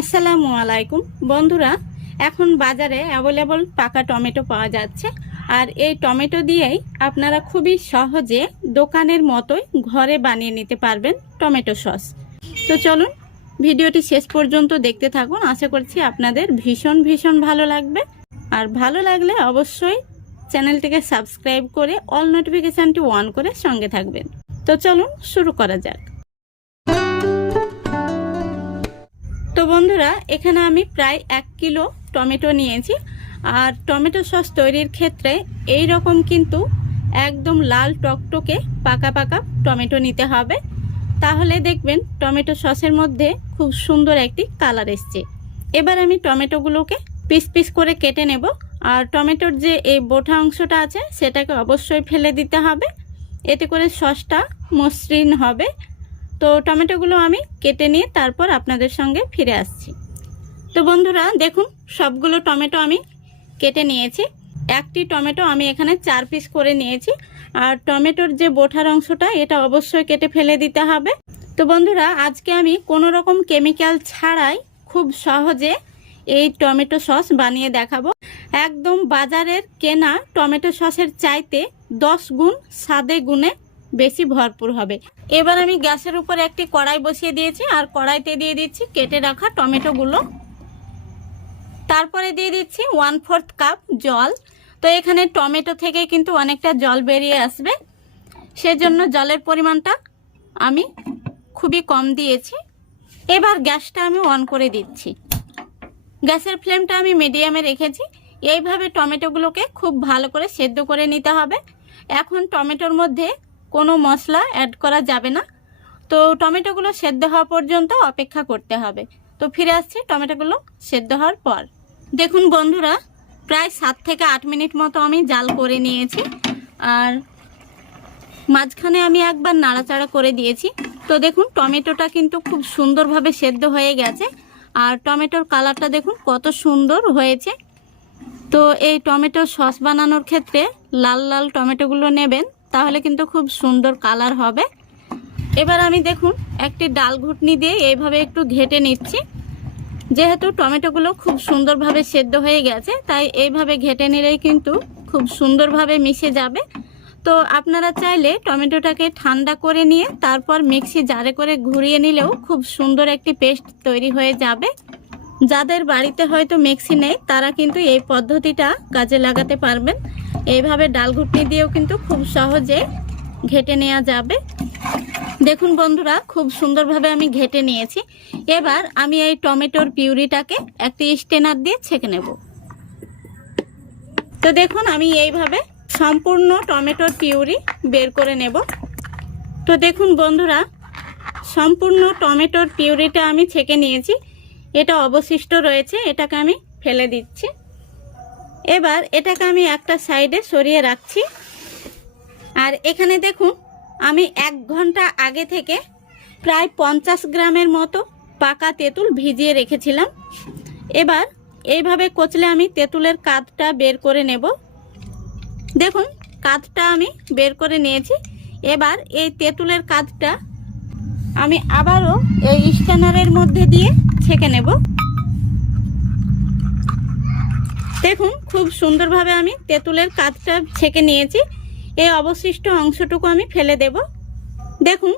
আসসালামু আলাইকুম। বন্ধুরা, এখন বাজারে অ্যাভেলেবল পাকা টমেটো পাওয়া যাচ্ছে। আর এই টমেটো দিয়েই আপনারা খুবই সহজে দোকানের মতোই ঘরে বানিয়ে নিতে পারবেন টমেটো সস। তো চলুন, ভিডিওটি শেষ পর্যন্ত দেখতে থাকুন। আশা করছি আপনাদের ভীষণ ভীষণ ভালো লাগবে। আর ভালো লাগলে অবশ্যই চ্যানেলটিকে সাবস্ক্রাইব করে অল নোটিফিকেশানটি অন করে সঙ্গে থাকবেন। তো চলুন, শুরু করা যাক। তো বন্ধুরা, এখানে আমি প্রায় এক কিলো টমেটো নিয়েছি। আর টমেটো সস তৈরির ক্ষেত্রে এই রকম কিন্তু একদম লাল টকটকে পাকা পাকা টমেটো নিতে হবে। তাহলে দেখবেন টমেটো সসের মধ্যে খুব সুন্দর একটি কালার এসছে। এবার আমি টমেটোগুলোকে পিস পিস করে কেটে নেব। আর টমেটোর যে এই বোঠা অংশটা আছে, সেটাকে অবশ্যই ফেলে দিতে হবে। এতে করে সসটা মসৃণ হবে। তো টমেটোগুলো আমি কেটে নিয়ে তারপর আপনাদের সঙ্গে ফিরে আসছি। তো বন্ধুরা, দেখুন, সবগুলো টমেটো আমি কেটে নিয়েছি। একটি টমেটো আমি এখানে চার পিস করে নিয়েছি। আর টমেটোর যে বোঠার অংশটা, এটা অবশ্যই কেটে ফেলে দিতে হবে। তো বন্ধুরা, আজকে আমি কোনো রকম কেমিক্যাল ছাড়াই খুব সহজে এই টমেটো সস বানিয়ে দেখাবো। একদম বাজারের কেনা টমেটো সসের চাইতে দশ গুণ, সাদে গুণে বেশি ভরপুর হবে। এবার আমি গ্যাসের উপর একটি কড়াই বসিয়ে দিয়েছি আর কড়াইতে দিয়ে দিচ্ছি কেটে রাখা টমেটোগুলো। তারপরে দিয়ে দিচ্ছি ওয়ান ফোর্থ কাপ জল। তো এখানে টমেটো থেকে কিন্তু অনেকটা জল বেরিয়ে আসবে। সেজন্য জলের পরিমাণটা আমি খুবই কম দিয়েছি। এবার গ্যাসটা আমি অন করে দিচ্ছি। গ্যাসের ফ্লেমটা আমি মিডিয়ামে রেখেছি। এইভাবে টমেটোগুলোকে খুব ভালো করে সেদ্ধ করে নিতে হবে। এখন টমেটোর মধ্যে কোনো মশলা অ্যাড করা যাবে না। তো টমেটোগুলো সেদ্ধ হওয়া পর্যন্ত অপেক্ষা করতে হবে। তো ফিরে আসছি টমেটোগুলো সেদ্ধ হওয়ার পর। দেখুন বন্ধুরা, প্রায় সাত থেকে আট মিনিট মতো আমি জাল করে নিয়েছি। আর মাঝখানে আমি একবার নাড়াচাড়া করে দিয়েছি। তো দেখুন, টমেটোটা কিন্তু খুব সুন্দরভাবে সেদ্ধ হয়ে গেছে। আর টমেটোর কালারটা দেখুন, কত সুন্দর হয়েছে। তো এই টমেটো সস বানানোর ক্ষেত্রে লাল লাল টমেটোগুলো নেবেন। তাহলে কিন্তু খুব সুন্দর কালার হবে। এবার আমি দেখুন, একটি ডাল ঘুটনি দিয়ে এইভাবে একটু ঘেটে নিচ্ছি। যেহেতু টমেটোগুলো খুব সুন্দরভাবে সেদ্ধ হয়ে গেছে, তাই এইভাবে ঘেটে নিলেই কিন্তু খুব সুন্দরভাবে মিশে যাবে। তো আপনারা চাইলে টমেটোটাকে ঠান্ডা করে নিয়ে তারপর মিক্সি জারে করে ঘুরিয়ে নিলেও খুব সুন্দর একটি পেস্ট তৈরি হয়ে যাবে। যাদের বাড়িতে হয়তো মিক্সি নেই, তারা কিন্তু এই পদ্ধতিটা কাজে লাগাতে পারবেন। এইভাবে ডাল ঘুটনি দিয়েও কিন্তু খুব সহজে ঘেটে নেওয়া যাবে। দেখুন বন্ধুরা, খুব সুন্দরভাবে আমি ঘেটে নিয়েছি। এবার আমি এই টমেটোর পিউরিটাকে একটি স্টেনার দিয়ে ছেঁকে নেব। তো দেখুন, আমি এইভাবে সম্পূর্ণ টমেটোর পিউরি বের করে নেব। তো দেখুন বন্ধুরা, সম্পূর্ণ টমেটোর পিউরিটা আমি ছেঁকে নিয়েছি। এটা অবশিষ্ট রয়েছে, এটাকে আমি ফেলে দিচ্ছি। এবার এটাকে আমি একটা সাইডে সরিয়ে রাখছি। আর এখানে দেখুন, আমি এক ঘণ্টা আগে থেকে প্রায় পঞ্চাশ গ্রামের মতো পাকা তেঁতুল ভিজিয়ে রেখেছিলাম। এবার এইভাবে কচলে আমি তেঁতুলের কাঁধটা বের করে নেব। দেখুন কাঁধটা আমি বের করে নিয়েছি। এবার এই তেঁতুলের কাঁধটা আমি আবারও এই স্ক্যানারের মধ্যে দিয়ে ছেঁকে নেব। দেখুন, খুব সুন্দরভাবে আমি তেঁতুলের কাঁধটা ছেঁকে নিয়েছি। এই অবশিষ্ট অংশটুকু আমি ফেলে দেব। দেখুন,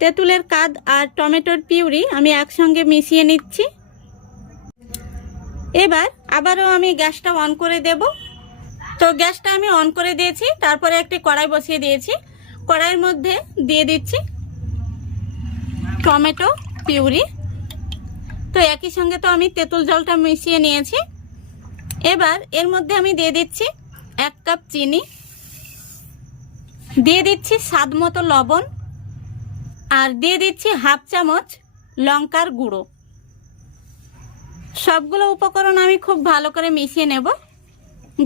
তেঁতুলের কাঁধ আর টমেটোর পিউরি আমি একসঙ্গে মিশিয়ে নিচ্ছি। এবার আবারও আমি গ্যাসটা অন করে দেব। তো গ্যাসটা আমি অন করে দিয়েছি, তারপরে একটি কড়াই বসিয়ে দিয়েছি। কড়াইয়ের মধ্যে দিয়ে দিচ্ছি টমেটো পিউরি। তো একই সঙ্গে তো আমি তেঁতুল জলটা মিশিয়ে নিয়েছি। এবার এর মধ্যে আমি দিয়ে দিচ্ছি এক কাপ চিনি। দিয়ে দিচ্ছি স্বাদ মতো লবণ। আর দিয়ে দিচ্ছি হাফ চামচ লঙ্কার গুঁড়ো। সবগুলো উপকরণ আমি খুব ভালো করে মিশিয়ে নেব।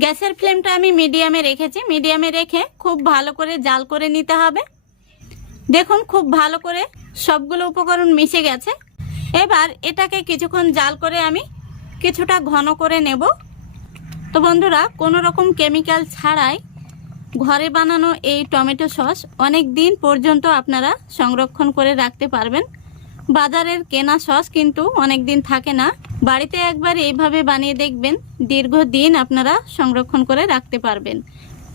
গ্যাসের ফ্লেমটা আমি মিডিয়ামে রেখেছি। মিডিয়ামে রেখে খুব ভালো করে জাল করে নিতে হবে। দেখুন, খুব ভালো করে সবগুলো উপকরণ মিশে গেছে। এবার এটাকে কিছুক্ষণ জাল করে আমি কিছুটা ঘন করে নেব। তো বন্ধুরা কোনো রকম কেমিক্যাল ছাড়াই ঘরে বানানো এই টমেটো সস অনেক দিন পর্যন্ত আপনারা সংরক্ষণ করে রাখতে পারবেন। বাজারের কেনা সস কিন্তু অনেক দিন থাকে না। বাড়িতে একবার এইভাবে বানিয়ে দেখবেন, দীর্ঘদিন আপনারা সংরক্ষণ করে রাখতে পারবেন।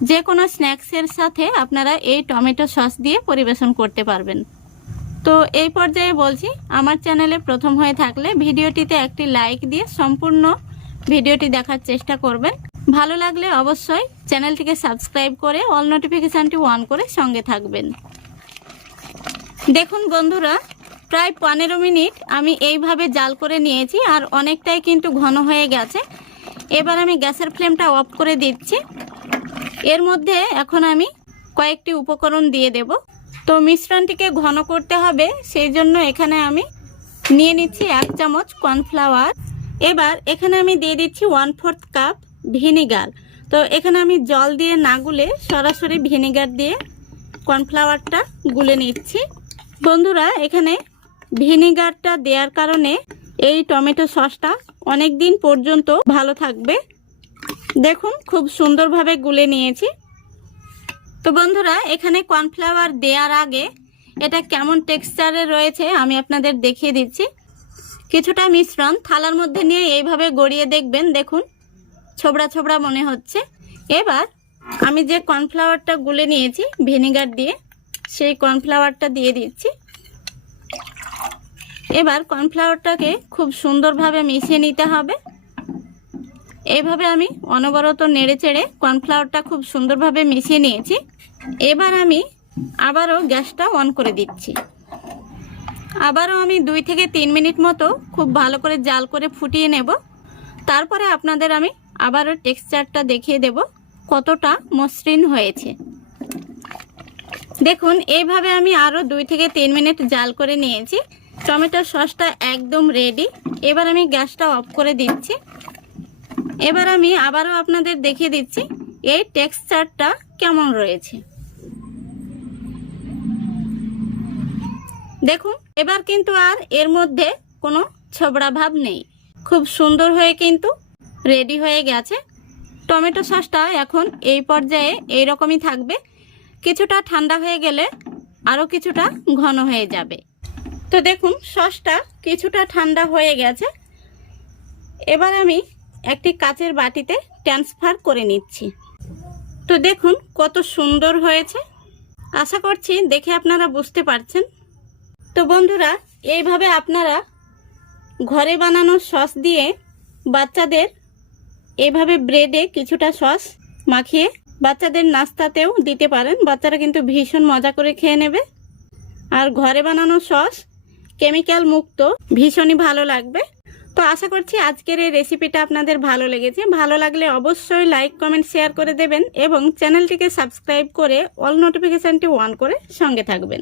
যে কোনো স্ন্যাক্সের সাথে আপনারা এই টমেটো সস দিয়ে পরিবেশন করতে পারবেন। তো এই পর্যায়ে বলছি, আমার চ্যানেলে প্রথম হয়ে থাকলে ভিডিওটিতে একটি লাইক দিয়ে সম্পূর্ণ ভিডিওটি দেখার চেষ্টা করবেন। ভালো লাগলে অবশ্যই চ্যানেলটিকে সাবস্ক্রাইব করে অল নোটিফিকেশানটি অন করে সঙ্গে থাকবেন। দেখুন বন্ধুরা, প্রায় পনেরো মিনিট আমি এইভাবে জাল করে নিয়েছি আর অনেকটাই কিন্তু ঘন হয়ে গেছে। এবার আমি গ্যাসের ফ্লেমটা অফ করে দিচ্ছি। এর মধ্যে এখন আমি কয়েকটি উপকরণ দিয়ে দেব। তো মিশ্রণটিকে ঘন করতে হবে, সেই জন্য এখানে আমি নিয়ে নিচ্ছি এক চামচ কর্নফ্লাওয়ার। এবার এখানে আমি দিয়ে দিচ্ছি ওয়ান ফোর্থ কাপ ভিনিগার। তো এখানে আমি জল দিয়ে না গুলে সরাসরি ভিনিগার দিয়ে কর্নফ্লাওয়ারটা গুলে নিচ্ছি। বন্ধুরা, এখানে ভিনিগারটা দেওয়ার কারণে এই টমেটো সসটা অনেক দিন পর্যন্ত ভালো থাকবে। দেখুন, খুব সুন্দরভাবে গুলে নিয়েছি। তো বন্ধুরা, এখানে কর্নফ্লাওয়ার দেওয়ার আগে এটা কেমন টেক্সচারে রয়েছে আমি আপনাদের দেখিয়ে দিচ্ছি। কিছুটা মিশ্রণ থালার মধ্যে নিয়ে এইভাবে গড়িয়ে দেখবেন, দেখুন। ছোবড়া ছোবড়া মনে হচ্ছে। এবার আমি যে কর্নফ্লাওয়ারটা গুলে নিয়েছি, ভিনেগার দিয়ে, সেই কর্নফ্লাওয়ারটা দিয়ে দিচ্ছি। এবার কর্নফ্লাওয়ারটাকে খুব সুন্দরভাবে মিশিয়ে নিতে হবে। এভাবে আমি অনবরত নেড়ে চেড়ে কর্নফ্লাওয়ারটা খুব সুন্দরভাবে মিশিয়ে নিয়েছি। এবার আমি আবারও গ্যাসটা অন করে দিচ্ছি। আবারও আমি দুই থেকে তিন মিনিট মতো খুব ভালো করে জাল করে ফুটিয়ে নেব। তারপরে আপনাদের আমি আবারও টেক্সচারটা দেখিয়ে দেব কতটা মসৃণ হয়েছে। দেখুন, এইভাবে আমি আরও দুই থেকে তিন মিনিট জাল করে নিয়েছি। টমেটোর সসটা একদম রেডি এবার আমি গ্যাসটা অফ করে দিচ্ছি। এবার আমি আবারও আপনাদের দেখিয়ে দিচ্ছি এই টেক্সচারটা কেমন রয়েছে। দেখুন, এবার কিন্তু আর এর মধ্যে কোনো ছোবড়া ভাব নেই। খুব সুন্দর হয়ে কিন্তু রেডি হয়ে গেছে। টমেটো সসটা এখন এই পর্যায়ে এই রকমই থাকবে। কিছুটা ঠান্ডা হয়ে গেলে আরও কিছুটা ঘন হয়ে যাবে। তো দেখুন, সসটা কিছুটা ঠান্ডা হয়ে গেছে। এবার আমি একটি কাচের বাটিতে ট্রান্সফার করে নিচ্ছি। তো দেখুন, কত সুন্দর হয়েছে। আশা করছি দেখে আপনারা বুঝতে পারছেন। তো বন্ধুরা, এইভাবে আপনারা ঘরে বানানো সস দিয়ে বাচ্চাদের এভাবে ব্রেডে কিছুটা সস মাখিয়ে বাচ্চাদের নাস্তাতেও দিতে পারেন। বাচ্চারা কিন্তু ভীষণ মজা করে খেয়ে নেবে। আর ঘরে বানানো সস কেমিক্যাল মুক্ত, ভীষণই ভালো লাগবে। তো আশা করছি আজকের এই রেসিপিটা আপনাদের ভালো লেগেছে। ভালো লাগলে অবশ্যই লাইক, কমেন্ট, শেয়ার করে দেবেন এবং চ্যানেলটিকে সাবস্ক্রাইব করে অল নোটিফিকেশানটি অন করে সঙ্গে থাকবেন।